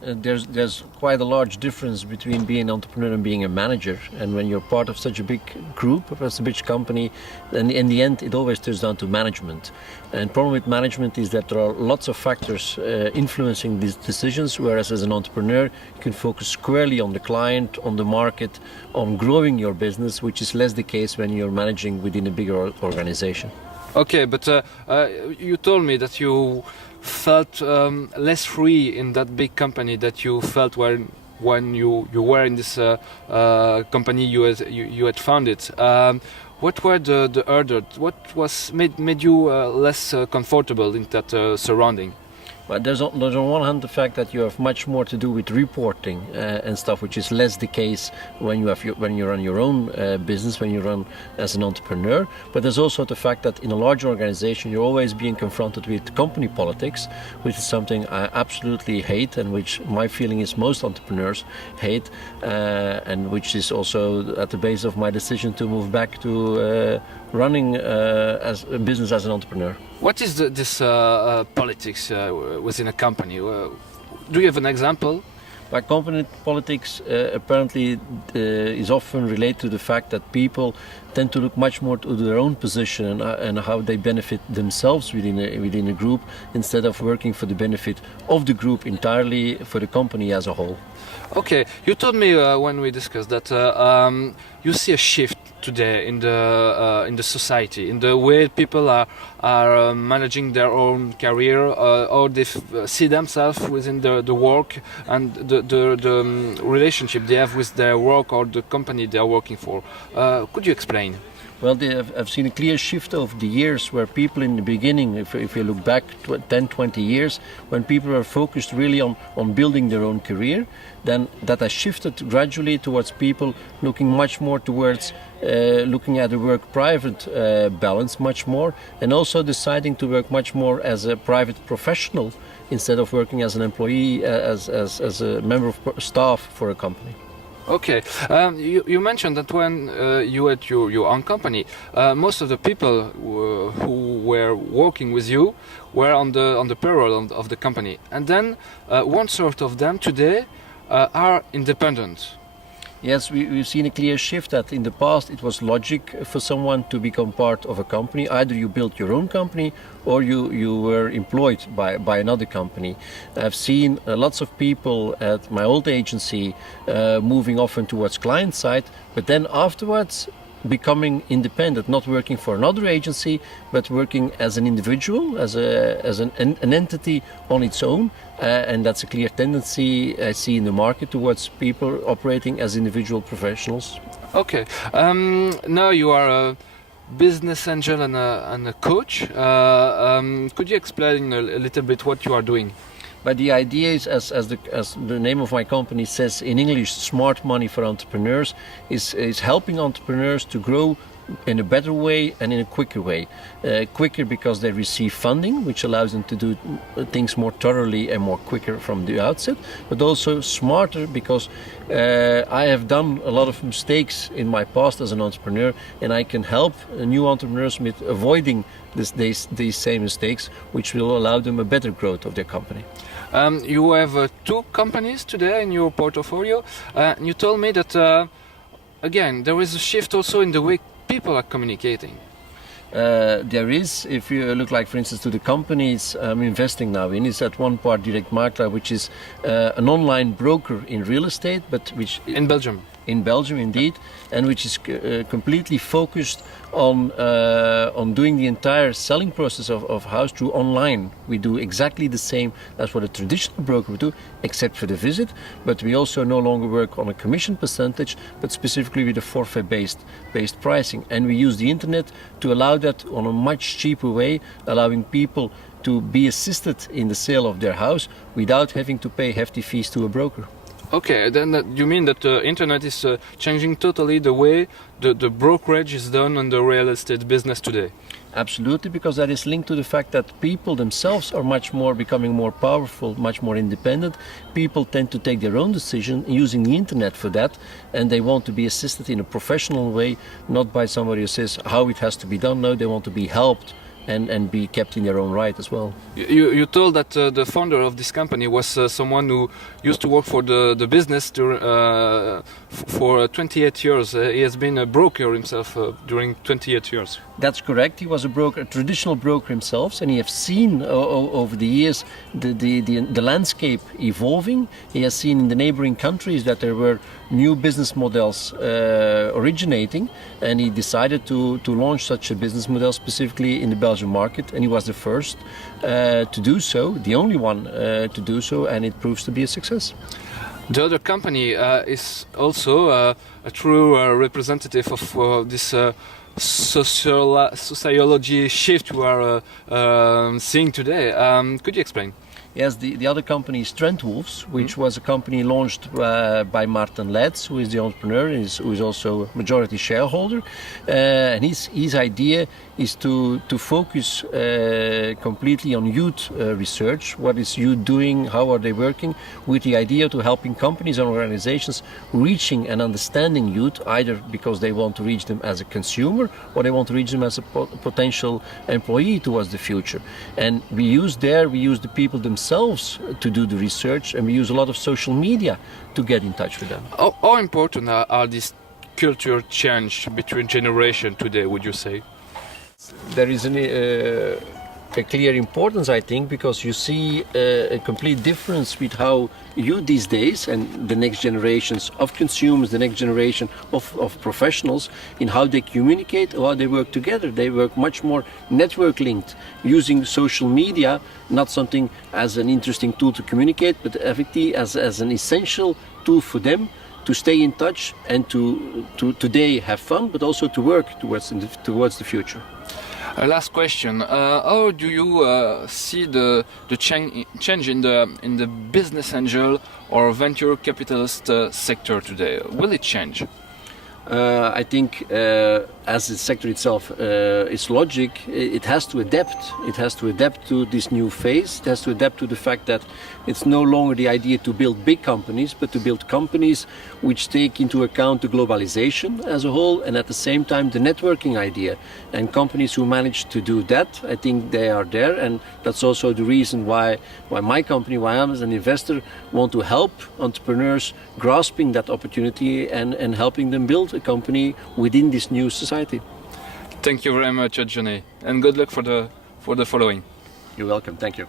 There's quite a large difference between being an entrepreneur and being a manager. And when you're part of such a big group, of such a big company, then in the end it always turns down to management. And the problem with management is that there are lots of factors influencing these decisions, whereas as an entrepreneur you can focus squarely on the client, on the market, on growing your business, which is less the case when you're managing within a bigger organization. Okay, but you told me that you felt less free in that big company that you felt when you were in this company you had founded. What were the hurdles? What was made you less comfortable in that surrounding? But there's on one hand the fact that you have much more to do with reporting and stuff, which is less the case when you run your own business, when you run as an entrepreneur. But there's also the fact that in a large organization you're always being confronted with company politics, which is something I absolutely hate, and which my feeling is most entrepreneurs hate, and which is also at the base of my decision to move back to running as a business as an entrepreneur. What is this politics within a company? Do you have an example? By company politics apparently is often related to the fact that people tend to look much more to their own position and how they benefit themselves within a group, instead of working for the benefit of the group entirely, for the company as a whole. Okay, you told me when we discussed that you see a shift today in the society, in the way people are managing their own career, or they see themselves within the work and the relationship they have with their work or the company they are working for. Could you explain? Well, I've seen a clear shift over the years, where people in the beginning, if you look back 10, 20 years, when people were focused really on building their own career, then that has shifted gradually towards people looking much more towards looking at the work-private balance much more, and also deciding to work much more as a private professional instead of working as an employee, as a member of staff for a company. Okay, you mentioned that when you had your own company, most of the people who were working with you were on the payroll of the company, and then one sort of them today are independent. Yes, we've seen a clear shift that in the past it was logic for someone to become part of a company. Either you built your own company or you were employed by another company. I've seen lots of people at my old agency moving often towards client side, but then afterwards becoming independent, not working for another agency, but working as an individual, as an entity on its own, and that's a clear tendency I see in the market towards people operating as individual professionals. Okay, now you are a business angel and a coach. Could you explain a little bit what you are doing? But the idea is, as the name of my company says in English, smart money for entrepreneurs, is helping entrepreneurs to grow in a better way and in a quicker way. Quicker because they receive funding, which allows them to do things more thoroughly and more quicker from the outset, but also smarter because I have done a lot of mistakes in my past as an entrepreneur, and I can help new entrepreneurs with avoiding these same mistakes, which will allow them a better growth of their company. You have 2 companies today in your portfolio. You told me that again there is a shift also in the way people are communicating. There is, if you look like for instance to the companies I'm investing now in, is at one part Direct Makelaar, which is an online broker in real estate, but which in Belgium. In Belgium, indeed, and which is completely focused on doing the entire selling process of house through online. We do exactly the same as what a traditional broker would do, except for the visit. But we also no longer work on a commission percentage, but specifically with a forfait-based pricing. And we use the internet to allow that on a much cheaper way, allowing people to be assisted in the sale of their house without having to pay hefty fees to a broker. Okay, then you mean that the internet is changing totally the way the brokerage is done in the real estate business today? Absolutely, because that is linked to the fact that people themselves are becoming more powerful, much more independent. People tend to take their own decision using the internet for that, and they want to be assisted in a professional way, not by somebody who says how it has to be done. No, they want to be helped and be kept in their own right as well. You told that the founder of this company was someone who used to work for the business for 28 years. He has been a broker himself during 28 years. That's correct. He was a broker, a traditional broker himself, and he has seen over the years the landscape evolving. He has seen in the neighboring countries that there were new business models originating, and he decided to launch such a business model specifically in the Belgian market, and he was the first to do so, the only one to do so, and it proves to be a success. The other company is also a true representative of this sociology shift we are seeing today. Could you explain? Yes, the other company is Wolves, which was a company launched by Maarten Leitz, who is the entrepreneur, who is also a majority shareholder. And his idea is to focus completely on youth research. What is youth doing? How are they working? With the idea to helping companies and organizations reaching and understanding youth, either because they want to reach them as a consumer or they want to reach them as a potential employee towards the future. And we use the people themselves to do the research, and we use a lot of social media to get in touch with them. How important are these culture change between generations today, would you say? There is a clear importance, I think, because you see a complete difference with how you these days and the next generations of consumers, the next generation of professionals, in how they communicate or how they work together. They work much more network linked, using social media, not something as an interesting tool to communicate, but effectively as an essential tool for them to stay in touch and to today have fun, but also to work towards the future. Last question: how do you see the change in the business angel or venture capitalist sector today? Will it change? I think as the sector itself is logic, it has to adapt. It has to adapt to this new phase. It has to adapt to the fact that it's no longer the idea to build big companies, but to build companies which take into account the globalization as a whole, and at the same time the networking idea. And companies who manage to do that, I think they are there, and that's also the reason why my company, why I as an investor, want to help entrepreneurs grasping that opportunity and helping them build a company within this new society. Thank you very much, Jean-Yves, and good luck for the following. You're welcome. Thank you.